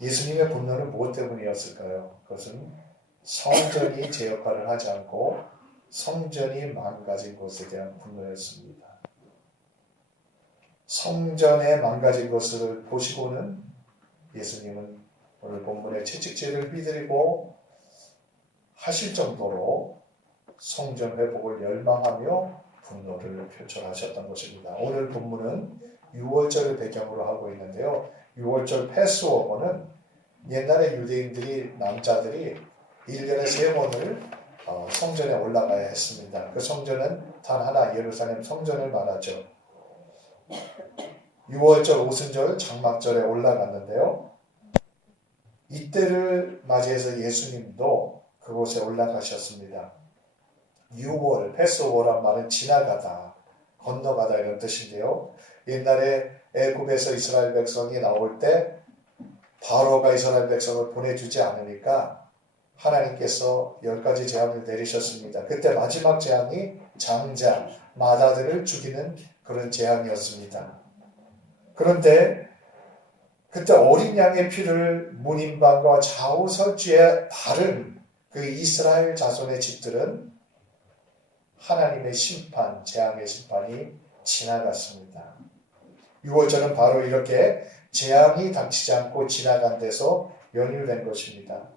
예수님의 분노는 무엇 때문이었을까요? 그것은 성전이 제 역할을 하지 않고 성전이 망가진 것에 대한 분노였습니다. 성전에 망가진 것을 보시고는 예수님은 오늘 본문의 채찍질을 휘두르고 하실 정도로 성전 회복을 열망하며 분노를 표출하셨던 것입니다. 오늘 본문은 6월절을 배경으로 하고 있는데요. 6월절 패스오버는 옛날에 유대인들이 남자들이 1년에 3번을 성전에 올라가야 했습니다. 그 성전은 단 하나 예루살렘 성전을 말하죠. 6월절 오순절 장막절에 올라갔는데요. 이때를 맞이해서 예수님도 그곳에 올라가셨습니다. 6월, 패스오버란 말은 지나가다, 건너가다 이런 뜻인데요. 옛날에 애굽에서 이스라엘 백성이 나올 때 바로가 이스라엘 백성을 보내주지 않으니까 하나님께서 10가지 재앙을 내리셨습니다. 그때 마지막 재앙이 장자, 마다들을 죽이는 그런 재앙이었습니다. 그런데 그때 어린 양의 피를 문인방과 좌우설주에 바른 그 이스라엘 자손의 집들은 하나님의 심판, 재앙의 심판이 지나갔습니다. 6월절은 바로 이렇게 재앙이 닥치지 않고 지나간 데서 연유된 것입니다.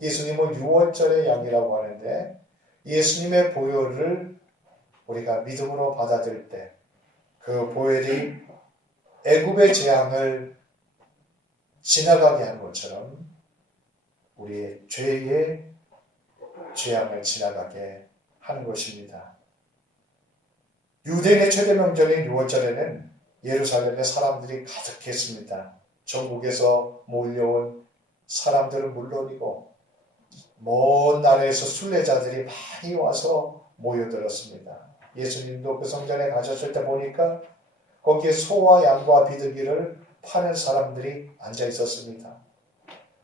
예수님은 6월절의 양이라고 하는데 예수님의 보혈을 우리가 믿음으로 받아들일 때 그 보혈이 애굽의 재앙을 지나가게 한 것처럼 우리의 죄의 재앙을 지나가게 하는 것입니다. 유대인의 최대 명절인 6월절에는 예루살렘에 사람들이 가득했습니다. 전국에서 몰려온 사람들은 물론이고 먼 나라에서 순례자들이 많이 와서 모여들었습니다. 예수님도 그 성전에 가셨을 때 보니까 거기에 소와 양과 비둘기를 파는 사람들이 앉아 있었습니다.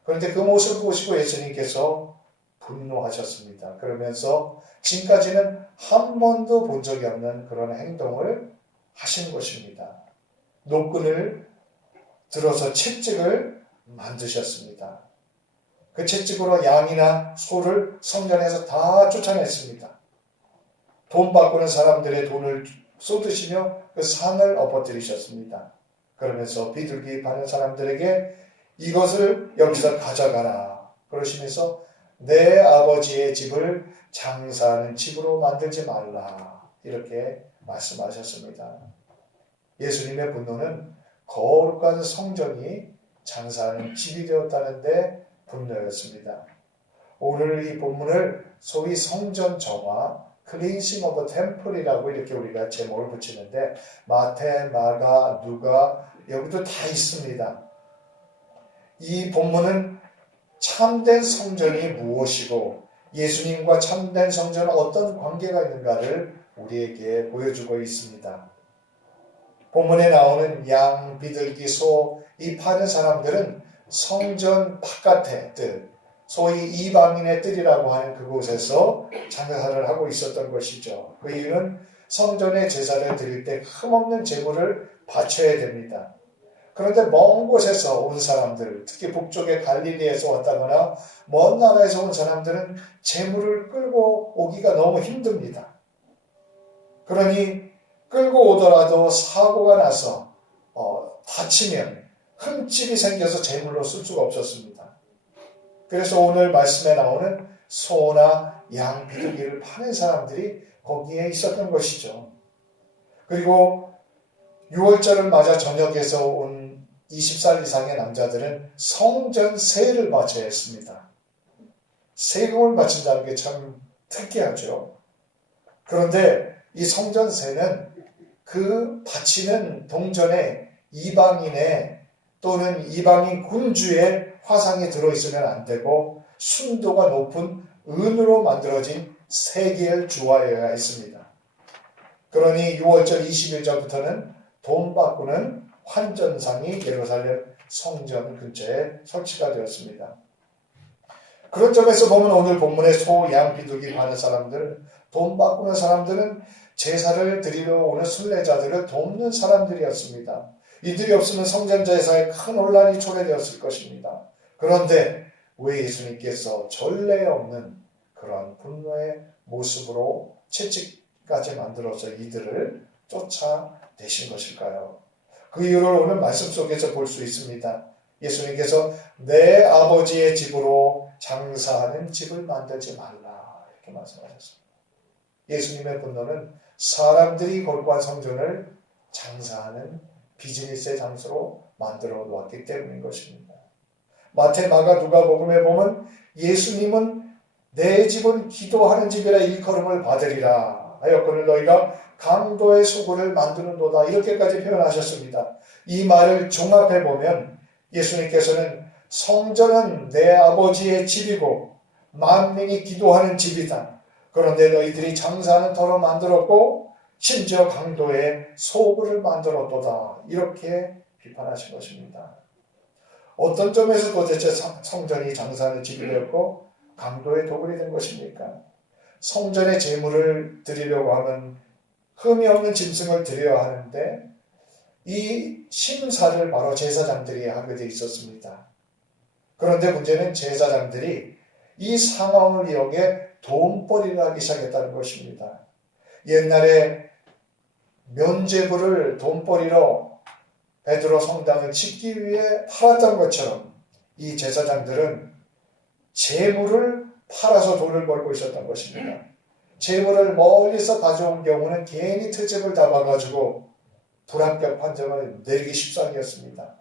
그런데 그 모습을 보시고 예수님께서 분노하셨습니다. 그러면서 지금까지는 한 번도 본 적이 없는 그런 행동을 하신 것입니다. 노끈을 들어서 채찍을 만드셨습니다. 그 채찍으로 양이나 소를 성전에서 다 쫓아냈습니다. 돈 바꾸는 사람들의 돈을 쏟으시며 그 상을 엎어뜨리셨습니다. 그러면서 비둘기 파는 사람들에게 이것을 여기서 가져가라. 그러시면서 내 아버지의 집을 장사하는 집으로 만들지 말라. 이렇게 말씀하셨습니다. 예수님의 분노는 거룩한 성전이 장사하는 집이 되었다는데 분노였습니다. 오늘 이 본문을 소위 성전 정화, 클린싱 오브 템플이라고 이렇게 우리가 제목을 붙이는데 마태, 마가, 누가 여기도 다 있습니다. 이 본문은 참된 성전이 무엇이고 예수님과 참된 성전은 어떤 관계가 있는가를 우리에게 보여주고 있습니다. 본문에 나오는 양, 비둘기, 소, 이 파는 사람들은 성전 바깥의 뜰, 소위 이방인의 뜰이라고 하는 그곳에서 장사를 하고 있었던 것이죠. 그 이유는 성전에 제사를 드릴 때 흠없는 제물을 바쳐야 됩니다. 그런데 먼 곳에서 온 사람들, 특히 북쪽의 갈릴리에서 왔다거나 먼 나라에서 온 사람들은 제물을 끌고 오기가 너무 힘듭니다. 그러니 끌고 오더라도 사고가 나서 다치면 흠집이 생겨서 제물로 쓸 수가 없었습니다. 그래서 오늘 말씀에 나오는 소나 양, 비둘기를 파는 사람들이 거기에 있었던 것이죠. 그리고 6월절을 맞아 저녁에서 온 20살 이상의 남자들은 성전 세를 바쳐야 했습니다. 세금을 바친다는 게 참 특이하죠. 그런데 이 성전 세는 그 바치는 동전에 이방인의 또는 이방인 군주의 화상이 들어있으면 안 되고 순도가 높은 은으로 만들어진 세계를 주화해야 했습니다. 그러니 6월절 20일전부터는 돈 바꾸는 환전상이 예루살렘 성전 근처에 설치가 되었습니다. 그런 점에서 보면 오늘 본문의 소, 양, 비둘기 파는 사람들, 돈 바꾸는 사람들은 제사를 드리러 오는 순례자들을 돕는 사람들이었습니다. 이들이 없으면 성전제사에 큰 혼란이 초래되었을 것입니다. 그런데 왜 예수님께서 전례 없는 그런 분노의 모습으로 채찍까지 만들어서 이들을 쫓아내신 것일까요? 그 이유를 오늘 말씀 속에서 볼 수 있습니다. 예수님께서 내 아버지의 집으로 장사하는 집을 만들지 말라 이렇게 말씀하셨습니다. 예수님의 분노는 사람들이 거룩한 성전을 장사하는 비즈니스의 장소로 만들어 놓았기 때문인 것입니다. 마태, 마가, 누가복음에 보면 예수님은 내 집은 기도하는 집이라 일컬음을 받으리라 하였거늘 너희가 강도의 소굴을 만드는도다 이렇게까지 표현하셨습니다. 이 말을 종합해 보면 예수님께서는 성전은 내 아버지의 집이고 만민이 기도하는 집이다. 그런데 너희들이 장사하는 터로 만들었고 심지어 강도의 소굴을 만들었도다. 이렇게 비판하신 것입니다. 어떤 점에서 도대체 성전이 장사하는 집이 되었고 강도의 도굴이 된 것입니까? 성전에 제물을 드리려고 하면 흠이 없는 짐승을 드려야 하는데 이 심사를 바로 제사장들이 하게 돼 있었습니다. 그런데 문제는 제사장들이 이 상황을 이용해 돈벌이를 하기 시작했다는 것입니다. 옛날에 면죄부를 돈벌이로 베드로 성당을 짓기 위해 팔았던 것처럼 이 제사장들은 재물을 팔아서 돈을 벌고 있었던 것입니다. 재물을 멀리서 가져온 경우는 괜히 트집을 잡아가지고 불합격 판정을 내리기 십상이었습니다.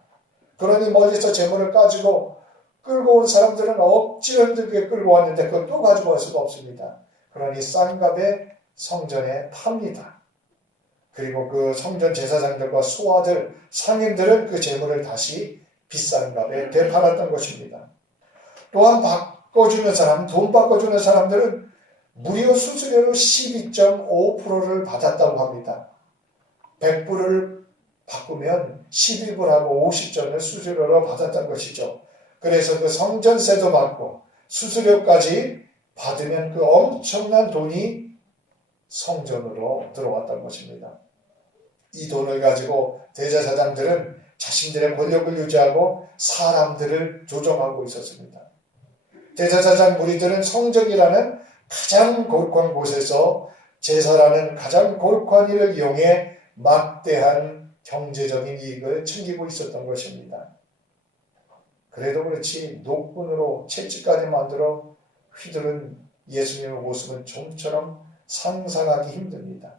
그러니 멀리서 재물을 가지고 끌고 온 사람들은 억지로 힘들게 끌고 왔는데 그것도 가지고 갈 수가 없습니다. 그러니 싼 값에 성전에 팝니다. 그리고 그 성전 제사장들과 수하들, 상인들은 그 재물을 다시 비싼 값에 되팔았던 것입니다. 또한 바꿔주는 사람, 돈 바꿔주는 사람들은 무료 수수료로 12.5%를 받았다고 합니다. 100불을 바꾸면 12불하고 50전을 수수료로 받았던 것이죠. 그래서 그 성전세도 받고 수수료까지 받으면 그 엄청난 돈이 성전으로 들어왔던 것입니다. 이 돈을 가지고 대제사장들은 자신들의 권력을 유지하고 사람들을 조종하고 있었습니다. 대제사장 무리들은 성전이라는 가장 거룩한 곳에서 제사라는 가장 거룩한 일을 이용해 막대한 경제적인 이익을 챙기고 있었던 것입니다. 그래도 그렇지 노끈으로 채찍까지 만들어 휘두른 예수님의 모습은 좀처럼 상상하기 힘듭니다.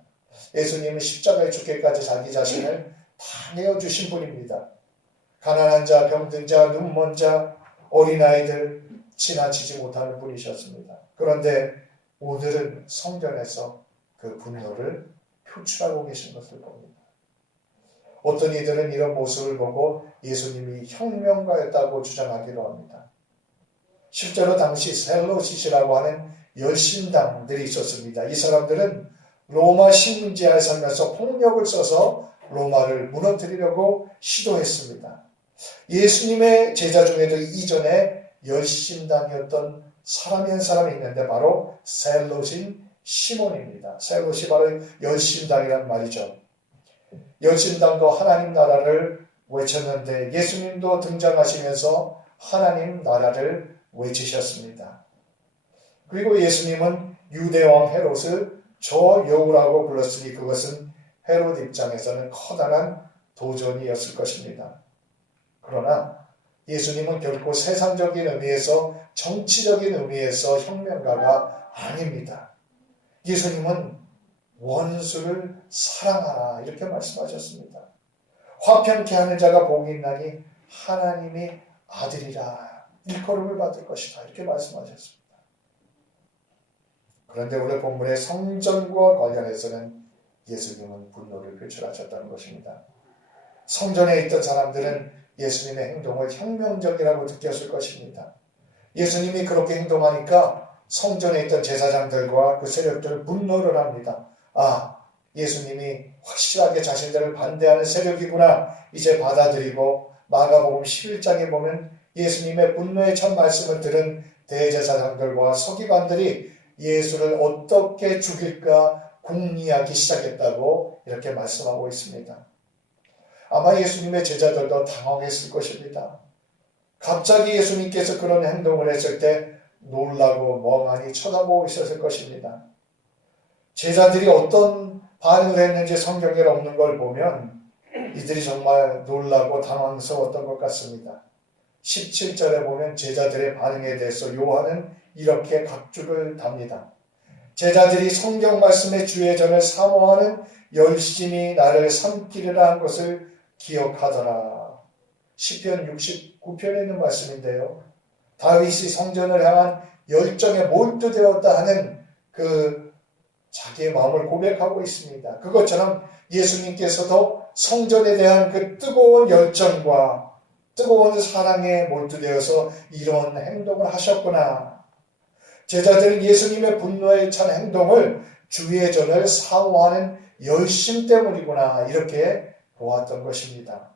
예수님은 십자가에 죽기까지 자기 자신을 다 내어주신 분입니다. 가난한 자, 병든 자, 눈먼 자, 어린아이들 지나치지 못하는 분이셨습니다. 그런데 오늘은 성전에서 그 분노를 표출하고 계신 것을 봅니다. 어떤 이들은 이런 모습을 보고 예수님이 혁명가였다고 주장하기도 합니다. 실제로 당시 셀로시스라고 하는 열심당들이 있었습니다. 이 사람들은 로마 식민지하에 살면서 폭력을 써서 로마를 무너뜨리려고 시도했습니다. 예수님의 제자 중에도 이전에 열심당이었던 사람이 한 사람이 있는데 바로 셀롯인 시몬입니다. 셀롯이 바로 열심당이란 말이죠. 열심당도 하나님 나라를 외쳤는데 예수님도 등장하시면서 하나님 나라를 외치셨습니다. 그리고 예수님은 유대왕 헤롯을 저여우라고 불렀으니 그것은 헤롯 입장에서는 커다란 도전이었을 것입니다. 그러나 예수님은 결코 세상적인 의미에서 정치적인 의미에서 혁명가가 아닙니다. 예수님은 원수를 사랑하라 이렇게 말씀하셨습니다. 화평케 하는 자가 복이 있나니 하나님이 아들이라 일컬음을 받을 것이다 이렇게 말씀하셨습니다. 그런데 오늘 본문의 성전과 관련해서는 예수님은 분노를 표출하셨다는 것입니다. 성전에 있던 사람들은 예수님의 행동을 혁명적이라고 느꼈을 것입니다. 예수님이 그렇게 행동하니까 성전에 있던 제사장들과 그 세력들은 분노를 합니다. 아, 예수님이 확실하게 자신들을 반대하는 세력이구나 이제 받아들이고 마가복음 11장에 보면 예수님의 분노의 첫 말씀을 들은 대제사장들과 서기관들이 예수를 어떻게 죽일까 궁리하기 시작했다고 이렇게 말씀하고 있습니다. 아마 예수님의 제자들도 당황했을 것입니다. 갑자기 예수님께서 그런 행동을 했을 때 놀라고 멍하니 쳐다보고 있었을 것입니다. 제자들이 어떤 반응을 했는지 성경에 없는 걸 보면 이들이 정말 놀라고 당황스러웠던 것 같습니다. 17절에 보면 제자들의 반응에 대해서 요한은 이렇게 각축을 답니다. 제자들이 성경 말씀의 주의전을 사모하는 열심히 나를 삼키리라 한 것을 기억하더라. 시편 69편에 있는 말씀인데요. 다윗이 성전을 향한 열정에 몰두되었다 하는 그 자기의 마음을 고백하고 있습니다. 그것처럼 예수님께서도 성전에 대한 그 뜨거운 열정과 뜨거운 사랑에 몰두되어서 이런 행동을 하셨구나. 제자들은 예수님의 분노에 찬 행동을 주의 전을 사모하는 열심 때문이구나 이렇게 보았던 것입니다.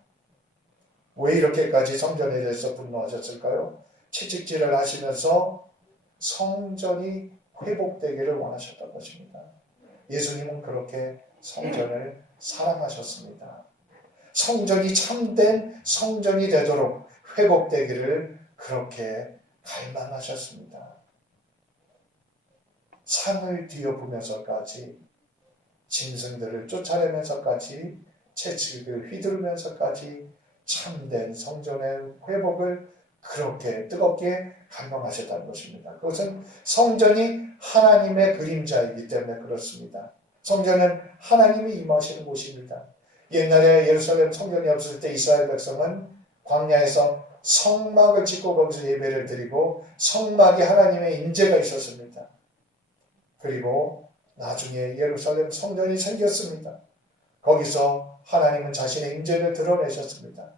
왜 이렇게까지 성전에 대해서 분노하셨을까요? 채찍질을 하시면서 성전이 회복되기를 원하셨던 것입니다. 예수님은 그렇게 성전을 사랑하셨습니다. 성전이 참된 성전이 되도록 회복되기를 그렇게 갈망하셨습니다. 상을 뒤엎으면서까지 짐승들을 쫓아내면서까지 채찍을 휘두르면서까지 참된 성전의 회복을 그렇게 뜨겁게 갈망하셨다는 것입니다. 그것은 성전이 하나님의 그림자이기 때문에 그렇습니다. 성전은 하나님이 임하시는 곳입니다. 옛날에 예루살렘 성전이 없을 때 이스라엘 백성은 광야에서 성막을 짓고 거기서 예배를 드리고 성막에 하나님의 임재가 있었습니다. 그리고 나중에 예루살렘 성전이 생겼습니다. 거기서 하나님은 자신의 임재를 드러내셨습니다.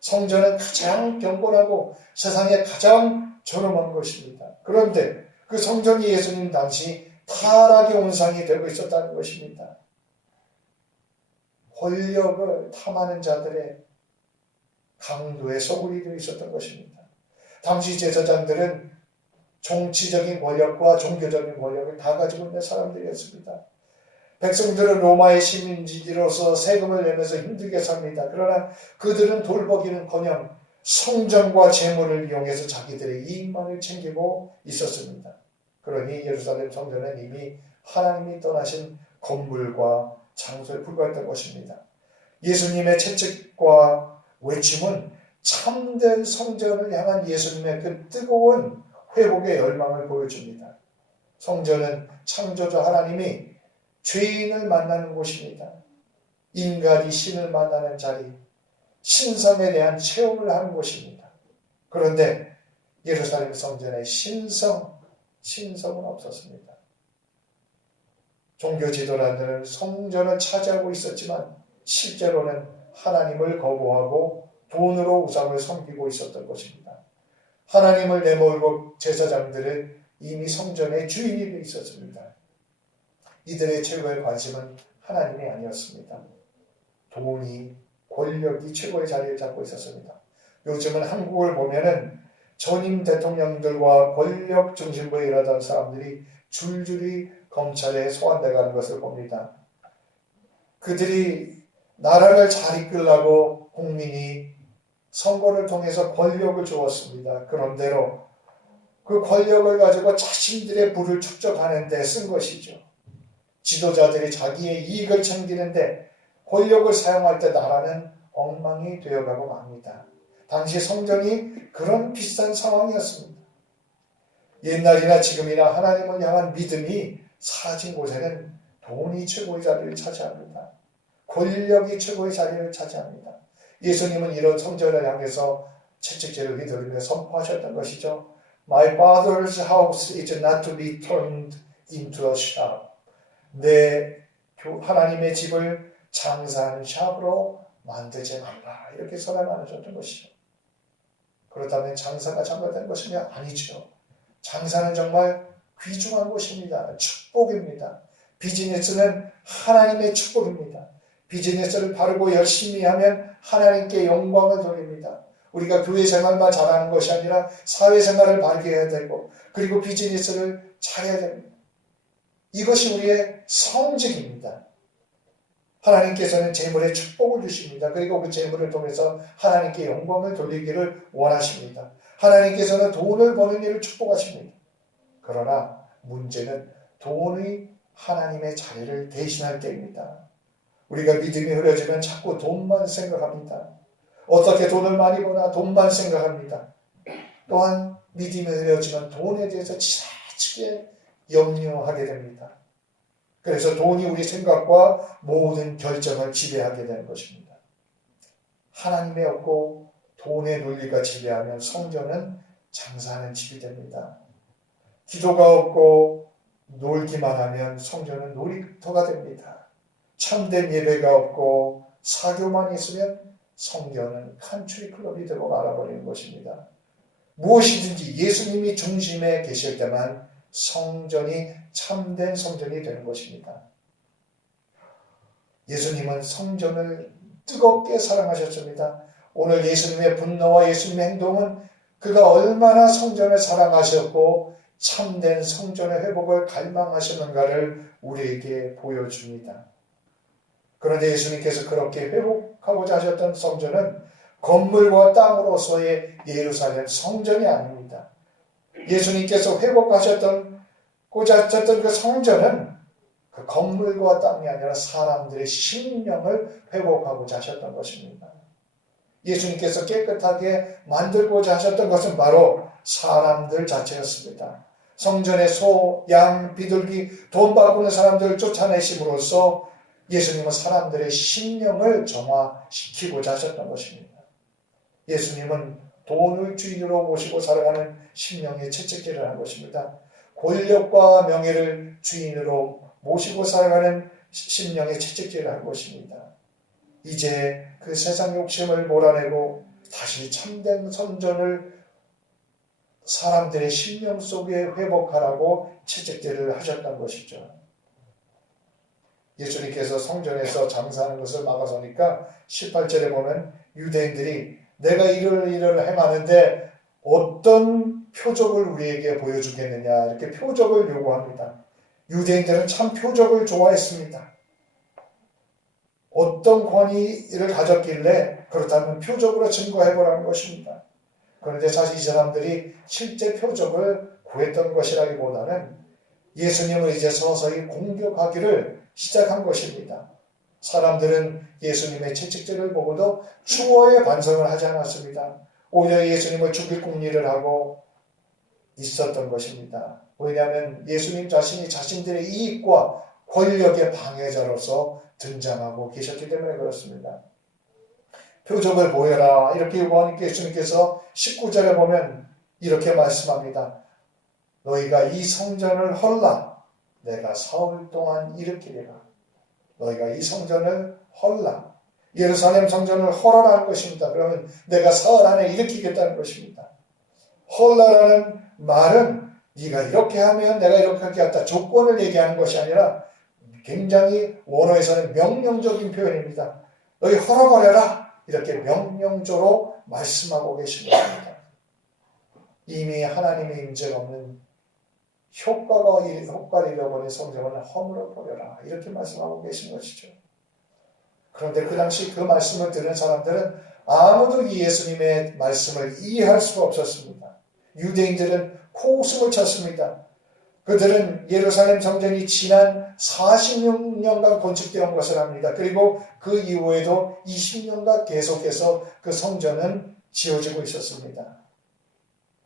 성전은 가장 경건하고 세상에 가장 존엄한 것입니다. 그런데 그 성전이 예수님 당시 타락의 온상이 되고 있었다는 것입니다. 권력을 탐하는 자들의 강도의 소굴이 되어 있었던 것입니다. 당시 제사장들은 정치적인 권력과 종교적인 권력을 다 가지고 있는 사람들이었습니다. 백성들은 로마의 시민지로서 세금을 내면서 힘들게 삽니다. 그러나 그들은 돌보기는커녕 성전과 재물을 이용해서 자기들의 이익만을 챙기고 있었습니다. 그러니 예루살렘 성전은 이미 하나님이 떠나신 건물과 장소에 불과했던 것입니다. 예수님의 채찍과 외침은 참된 성전을 향한 예수님의 그 뜨거운 회복의 열망을 보여줍니다. 성전은 창조주 하나님이 죄인을 만나는 곳입니다. 인간이 신을 만나는 자리, 신성에 대한 체험을 하는 곳입니다. 그런데 예루살렘 성전에 신성은 없었습니다. 종교 지도자들은 성전을 차지하고 있었지만 실제로는 하나님을 거부하고 돈으로 우상을 섬기고 있었던 것입니다. 하나님을 내몰고 제사장들은 이미 성전의 주인이 되어 있었습니다. 이들의 최고의 관심은 하나님이 아니었습니다. 돈이, 권력이 최고의 자리를 잡고 있었습니다. 요즘은 한국을 보면은 전임 대통령들과 권력 중심부에 일하던 사람들이 줄줄이 검찰에 소환돼 가는 것을 봅니다. 그들이 나라를 잘 이끌려고 국민이 선거를 통해서 권력을 주었습니다. 그런대로 그 권력을 가지고 자신들의 부를 축적하는 데 쓴 것이죠. 지도자들이 자기의 이익을 챙기는데 권력을 사용할 때 나라는 엉망이 되어가고 맙니다. 당시 성전이 그런 비슷한 상황이었습니다. 옛날이나 지금이나 하나님을 향한 믿음이 사라진 곳에는 돈이 최고의 자리를 차지합니다. 권력이 최고의 자리를 차지합니다. 예수님은 이런 성전을 향해서 채찍질을 휘두르며 선포하셨던 것이죠. My father's house is not to be turned into a shop. 내 하나님의 집을 장사하는 샵으로 만들지 말라. 이렇게 선언하셨던 것이죠. 그렇다면 장사가 잘못된 것이냐? 아니죠. 장사는 정말 귀중한 것입니다. 축복입니다. 비즈니스는 하나님의 축복입니다. 비즈니스를 바르고 열심히 하면 하나님께 영광을 돌립니다. 우리가 교회 생활만 잘하는 것이 아니라 사회생활을 바르게 해야 되고 그리고 비즈니스를 잘해야 됩니다. 이것이 우리의 성직입니다. 하나님께서는 재물에 축복을 주십니다. 그리고 그 재물을 통해서 하나님께 영광을 돌리기를 원하십니다. 하나님께서는 돈을 버는 일을 축복하십니다. 그러나 문제는 돈이 하나님의 자리를 대신할 때입니다. 우리가 믿음이 흐려지면 자꾸 돈만 생각합니다. 어떻게 돈을 많이 버나 돈만 생각합니다. 또한 믿음이 흐려지면 돈에 대해서 지나치게 염려하게 됩니다. 그래서 돈이 우리 생각과 모든 결정을 지배하게 되는 것입니다. 하나님의 없고 돈의 논리가 지배하면 성전은 장사하는 집이 됩니다. 기도가 없고 놀기만 하면 성전은 놀이터가 됩니다. 참된 예배가 없고 사교만 있으면 성전은 칸츄리 클럽이 되고 말아버리는 것입니다. 무엇이든지 예수님이 중심에 계실 때만 성전이 참된 성전이 되는 것입니다. 예수님은 성전을 뜨겁게 사랑하셨습니다. 오늘 예수님의 분노와 예수님의 행동은 그가 얼마나 성전을 사랑하셨고 참된 성전의 회복을 갈망하시는가를 우리에게 보여줍니다. 그런데 예수님께서 그렇게 회복하고자 하셨던 성전은 건물과 땅으로서의 예루살렘 성전이 아닙니다. 예수님께서 회복하셨고자 하셨던 그 성전은 그 건물과 땅이 아니라 사람들의 심령을 회복하고자 하셨던 것입니다. 예수님께서 깨끗하게 만들고자 하셨던 것은 바로 사람들 자체였습니다. 성전에 소, 양, 비둘기, 돈 바꾸는 사람들을 쫓아내심으로써 예수님은 사람들의 심령을 정화시키고자 하셨던 것입니다. 예수님은 돈을 주인으로 모시고 살아가는 심령의 채찍질을 한 것입니다. 권력과 명예를 주인으로 모시고 살아가는 심령의 채찍질을 한 것입니다. 이제 그 세상 욕심을 몰아내고 다시 참된 성전을 사람들의 심령 속에 회복하라고 채찍질을 하셨던 것이죠. 예수님께서 성전에서 장사하는 것을 막아서니까 18절에 보면 유대인들이 내가 이를 행하는데 어떤 표적을 우리에게 보여주겠느냐 이렇게 표적을 요구합니다. 유대인들은 참 표적을 좋아했습니다. 어떤 권위를 가졌길래 그렇다면 표적으로 증거해보라는 것입니다. 그런데 사실 이 사람들이 실제 표적을 구했던 것이라기보다는 예수님을 이제 서서히 공격하기를 시작한 것입니다. 사람들은 예수님의 채찍질을 보고도 추호의 반성을 하지 않았습니다. 오히려 예수님을 죽일 궁리를 하고 있었던 것입니다. 왜냐하면 예수님 자신이 자신들의 이익과 권력의 방해자로서 등장하고 계셨기 때문에 그렇습니다. 표적을 보여라 이렇게 요구하니까 예수님께서 19절에 보면 이렇게 말씀합니다. 너희가 이 성전을 헐라 내가 사흘 동안 일으키리라. 너희가 이 성전을 헐라. 예루살렘 성전을 헐어라는 것입니다. 그러면 내가 사흘 안에 일으키겠다는 것입니다. 헐라라는 말은 네가 이렇게 하면 내가 이렇게 하겠다. 조건을 얘기하는 것이 아니라 굉장히 원어에서는 명령적인 표현입니다. 너희 헐어버려라. 이렇게 명령조로 말씀하고 계신 것입니다. 이미 하나님의 임재가 없는 효과를 잃어버린 성전을 허물어 버려라. 이렇게 말씀하고 계신 것이죠. 그런데 그 당시 그 말씀을 들은 사람들은 아무도 이 예수님의 말씀을 이해할 수가 없었습니다. 유대인들은 코웃음을 쳤습니다. 그들은 예루살렘 성전이 지난 46년간 건축되어 온 것을 압니다. 그리고 그 이후에도 20년간 계속해서 그 성전은 지어지고 있었습니다.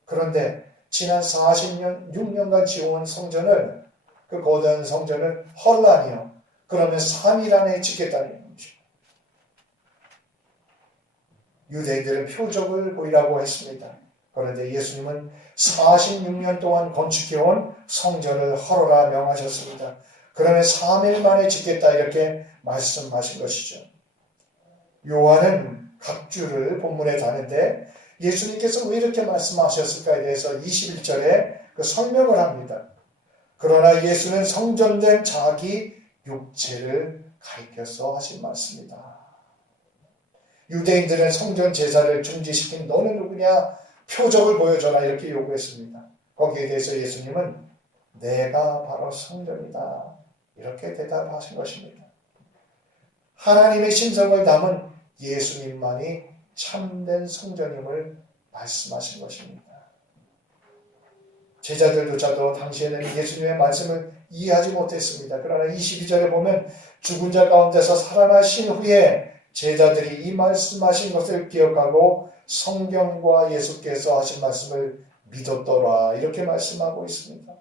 그런데 지난 46년간 지어온 성전을 그 거대한 성전을 헐라니요. 그러면 3일 안에 짓겠다는 것입니다. 유대인들은 표적을 보이라고 했습니다. 그런데 예수님은 46년 동안 건축해온 성전을 헐어라 명하셨습니다. 그러면 3일 만에 짓겠다 이렇게 말씀하신 것이죠. 요한은 각주를 본문에 다는데 예수님께서 왜 이렇게 말씀하셨을까에 대해서 21절에 그 설명을 합니다. 그러나 예수는 성전된 자기 육체를 가리켜서 하신 말씀이다. 유대인들은 성전 제사를 중지시킨 너는 누구냐? 표적을 보여줘라 이렇게 요구했습니다. 거기에 대해서 예수님은 내가 바로 성전이다 이렇게 대답하신 것입니다. 하나님의 신성을 담은 예수님만이 참된 성전임을 말씀하신 것입니다. 제자들조차도 당시에는 예수님의 말씀을 이해하지 못했습니다. 그러나 22절에 보면 죽은 자 가운데서 살아나신 후에 제자들이 이 말씀하신 것을 기억하고 성경과 예수께서 하신 말씀을 믿었더라, 이렇게 말씀하고 있습니다.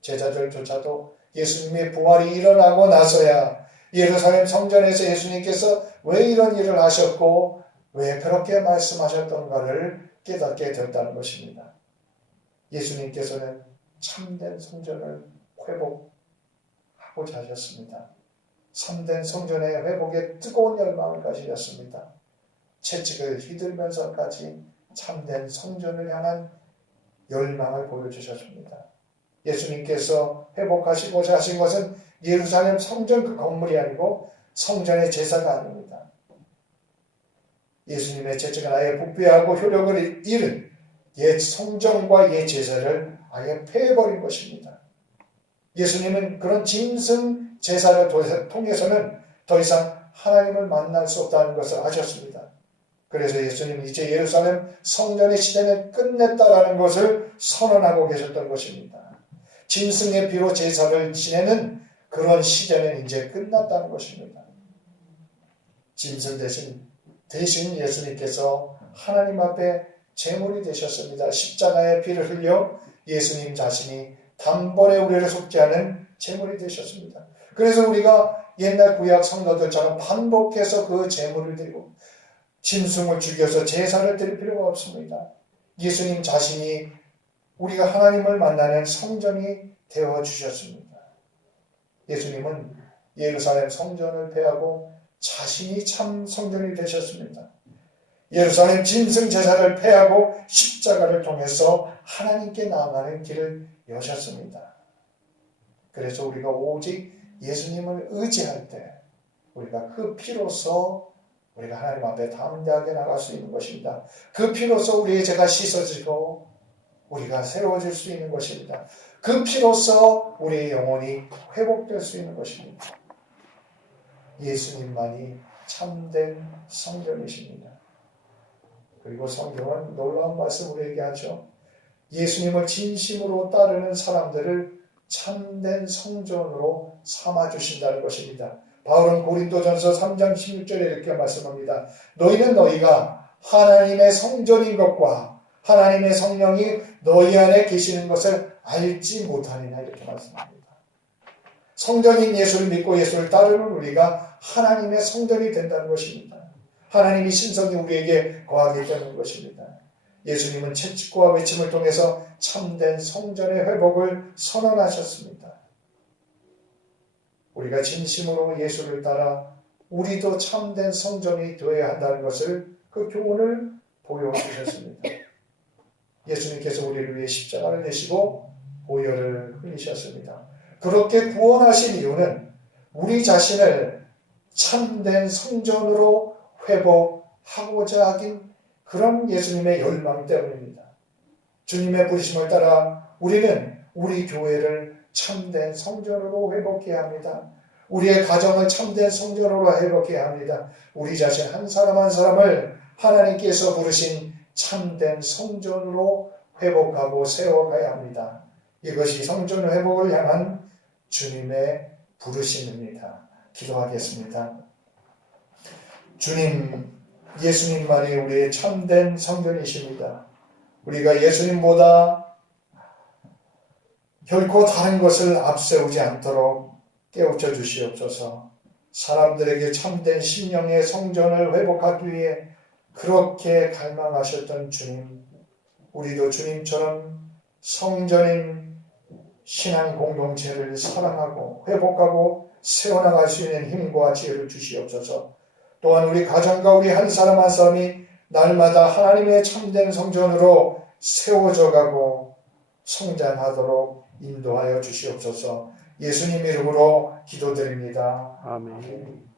제자들조차도 예수님의 부활이 일어나고 나서야 예루살렘 성전에서 예수님께서 왜 이런 일을 하셨고 왜 그렇게 말씀하셨던가를 깨닫게 됐다는 것입니다. 예수님께서는 참된 성전을 회복하고자 하셨습니다. 참된 성전의 회복에 뜨거운 열망을 가지셨습니다. 채찍을 휘둘면서까지 참된 성전을 향한 열망을 보여주셨습니다. 예수님께서 회복하시고자 하신 것은 예루살렘 성전 그 건물이 아니고 성전의 제사가 아닙니다. 예수님의 채찍은 아예 부패하고 효력을 잃은 옛 성전과 옛 제사를 아예 폐해버린 것입니다. 예수님은 그런 짐승 제사를 통해서는 더 이상 하나님을 만날 수 없다는 것을 아셨습니다. 그래서 예수님은 이제 예루살렘 성전의 시대는 끝냈다라는 것을 선언하고 계셨던 것입니다. 짐승의 피로 제사를 지내는 그런 시대는 이제 끝났다는 것입니다. 짐승 대신 예수님께서 하나님 앞에 제물이 되셨습니다. 십자가의 피를 흘려 예수님 자신이 단번에 우리를 속죄하는 제물이 되셨습니다. 그래서 우리가 옛날 구약 성도들처럼 반복해서 그 제물을 드리고 짐승을 죽여서 제사를 드릴 필요가 없습니다. 예수님 자신이 우리가 하나님을 만나는 성전이 되어주셨습니다. 예수님은 예루살렘 성전을 폐하고 자신이 참 성전이 되셨습니다. 예루살렘 짐승 제사를 폐하고 십자가를 통해서 하나님께 나아가는 길을 여셨습니다. 그래서 우리가 오직 예수님을 의지할 때 우리가 그 피로서 우리가 하나님 앞에 담대하게 나갈 수 있는 것입니다. 그 피로서 우리의 죄가 씻어지고 우리가 새로워질 수 있는 것입니다. 그 피로서 우리의 영혼이 회복될 수 있는 것입니다. 예수님만이 참된 성전이십니다. 그리고 성경은 놀라운 말씀을 얘기하죠. 예수님을 진심으로 따르는 사람들을 참된 성전으로 삼아주신다는 것입니다. 바울은 고린도전서 3장 16절에 이렇게 말씀합니다. 너희는 너희가 하나님의 성전인 것과 하나님의 성령이 너희 안에 계시는 것을 알지 못하느냐, 이렇게 말씀합니다. 성전인 예수를 믿고 예수를 따르는 우리가 하나님의 성전이 된다는 것입니다. 하나님의 신성이 우리에게 거하게 되는 것입니다. 예수님은 채찍과 외침을 통해서 참된 성전의 회복을 선언하셨습니다. 우리가 진심으로 예수를 따라 우리도 참된 성전이 되어야 한다는 것을 그 교훈을 보여주셨습니다. 예수님께서 우리를 위해 십자가를 내시고 보혈을 흘리셨습니다. 그렇게 구원하신 이유는 우리 자신을 참된 성전으로 회복하고자 하긴 그런 예수님의 열망 때문입니다. 주님의 부르심을 따라 우리는 우리 교회를 참된 성전으로 회복해야 합니다. 우리의 가정을 참된 성전으로 회복해야 합니다. 우리 자신 한 사람 한 사람을 하나님께서 부르신 참된 성전으로 회복하고 세워가야 합니다. 이것이 성전 회복을 향한 주님의 부르심입니다. 기도하겠습니다. 주님, 예수님만이 우리의 참된 성전이십니다. 우리가 예수님보다 결코 다른 것을 앞세우지 않도록 깨우쳐 주시옵소서. 사람들에게 참된 심령의 성전을 회복하기 위해 그렇게 갈망하셨던 주님, 우리도 주님처럼 성전인 신앙 공동체를 사랑하고 회복하고 세워나갈 수 있는 힘과 지혜를 주시옵소서. 또한 우리 가정과 우리 한 사람 한 사람이 날마다 하나님의 참된 성전으로 세워져가고 성장하도록 인도하여 주시옵소서. 예수님 이름으로 기도드립니다. 아멘.